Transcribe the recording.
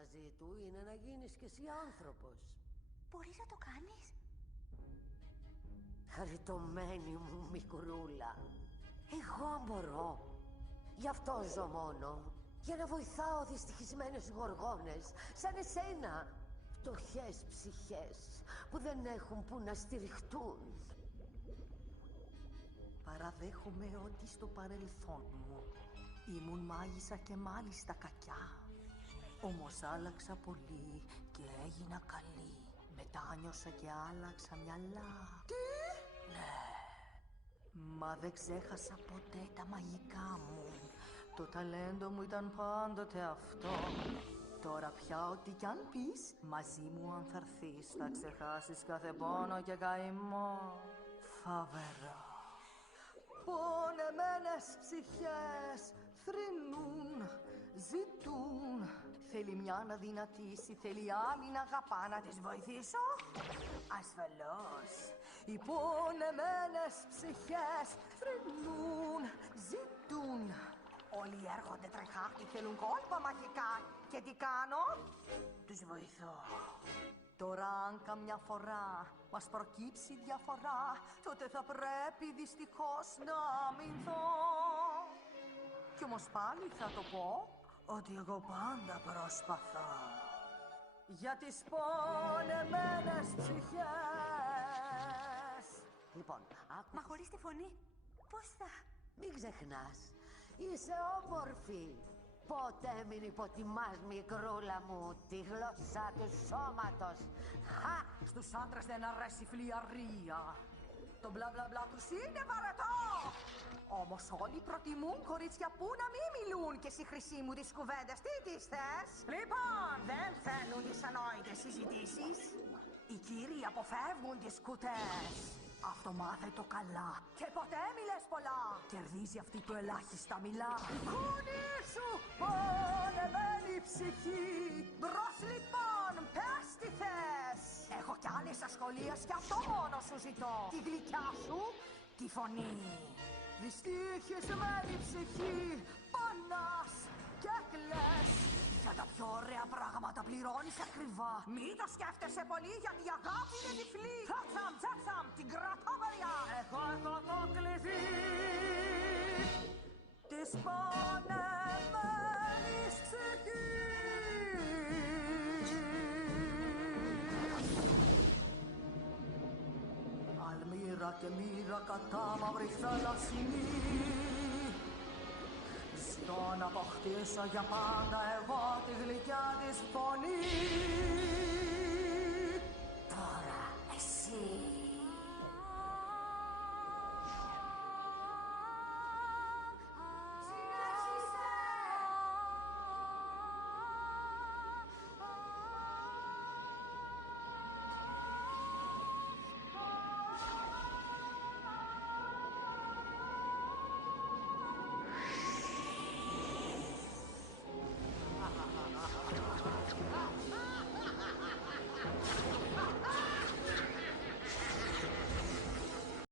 μαζί του είναι να γίνεις κι εσύ άνθρωπος. Μπορείς να το κάνεις? Χαριτωμένη μου μικρούλα. Εγώ μπορώ. Γι' αυτό ζω μόνο. Για να βοηθάω δυστυχισμένες γοργόνες σαν εσένα. Φτωχές ψυχές που δεν έχουν που να στηριχτούν. Παραδέχομαι ότι στο παρελθόν μου ήμουν μάγισσα και μάλιστα κακιά. Όμως άλλαξα πολύ και έγινα καλή. Μετάνιωσα και άλλαξα μυαλά. Τι? Ναι. Μα δεν ξέχασα ποτέ τα μαγικά μου. Το ταλέντο μου ήταν πάντοτε αυτό. Τώρα πια ό,τι κι αν πεις, μαζί μου αν θα έρθεις, θα ξεχάσεις κάθε πόνο και καημό. Φαβερό. Πονεμένες ψυχές θρηνούν, ζητούν. Θέλει μια να δυνατήσει, θέλει άλλη να αγαπά. Να τις βοηθήσω? Ασφαλώς. Οι πονεμένες ψυχές θρηνούν, ζητούν. Όλοι έρχονται τρεχάχτη, θέλουν κόλπα μαγικά. Και τι κάνω? Τους βοηθώ. Τώρα αν καμιά φορά μας προκύψει διαφορά, τότε θα πρέπει δυστυχώς να αμυνθώ. Κι όμως πάλι θα το πω ότι εγώ πάντα προσπαθώ. Για τις πονεμένες ψυχές. Λοιπόν, άκου. Μα χωρίς τη φωνή, πώς θα... Μην ξεχνάς, είσαι όμορφη. Πότε μην υποτιμάς, μικρούλα μου, τη γλώσσα του σώματος. Χα! Στους άντρες δεν αρέσει φλιαρία. Το μπλα μπλα μπλα τους είναι βαρετό. Όμως όλοι προτιμούν κορίτσια που να μην μιλούν. Και εσύ χρυσή μου τις κουβέντες τι τις θες? Λοιπόν, δεν θέλουν τις ανόητες συζητήσεις. Οι κύριοι αποφεύγουν τις κουτές. Αυτό μάθε το καλά. Και ποτέ μιλες πολλά. Κερδίζει αυτή που ελάχιστα μιλά. Κούνη σου, πονεμένη ψυχή. Μπρος λοιπόν, πες τι θες. Έχω κι άλλες ασχολίες κι αυτό μόνο σου ζητώ. Τη γλυκιά σου, τη φωνή. Δυστυχισμένη ψυχή, πονάς και κλαις. Για τα πιο ωραία πράγματα πληρώνεις ακριβά. Μην το σκέφτεσαι πολύ γιατί η αγάπη είναι τυφλή. Τσάτσαμ, τσάτσαμ, την κρατώ βαριά. Εγώ έχω το κλειδί της πονεμένης ψυχής. Αλμύρα και μοίρα κατά μαύρη θαλασσινή. Ζητώ να αποκτήσω για πάντα εγώ τη γλυκιά της φωνή. Τώρα εσύ